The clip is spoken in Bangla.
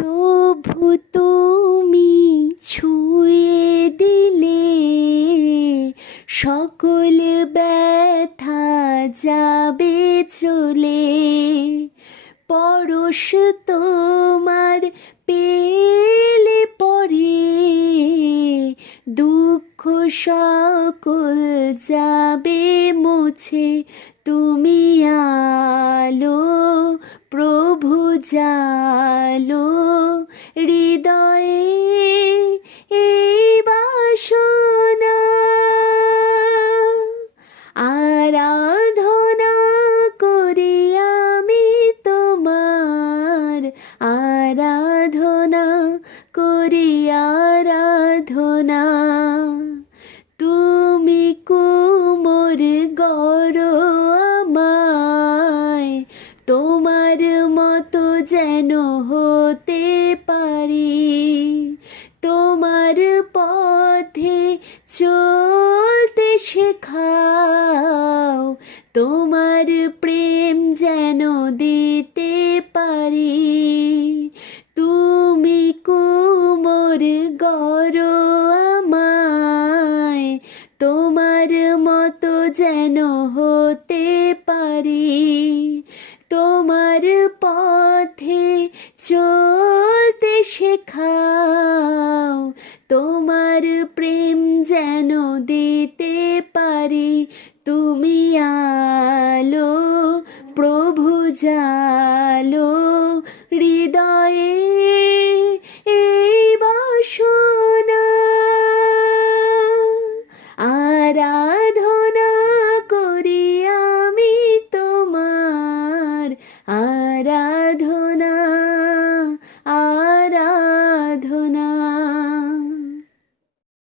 প্রভু তুমি ছুঁয়ে দিলে সকল ব্যথা যাবে চলে। পরশ তোমার পেলে পরে দুঃখ সকল যাবে মুছে। তুমি আলো প্রভু জালো হৃদয়ে এই বাসনা। আরাধনা করি আমি তোমার, আরাধনা করি আরাধনা। তুমি কোমর গড়ো আমায়, তোমার মতো যেন হতে পারি। তোমার পথে চলতে শেখাও, তোমার প্রেম যেন দিতে পারি। তুমি কোমর গড়ো আমায়, তোমার মতো যেন হতে পারি। তোমার পথে চলতে শেখাও, তোমার প্রেম যেন দিতে পারি। তুমি আলো প্রভু জালো হৃদয়ে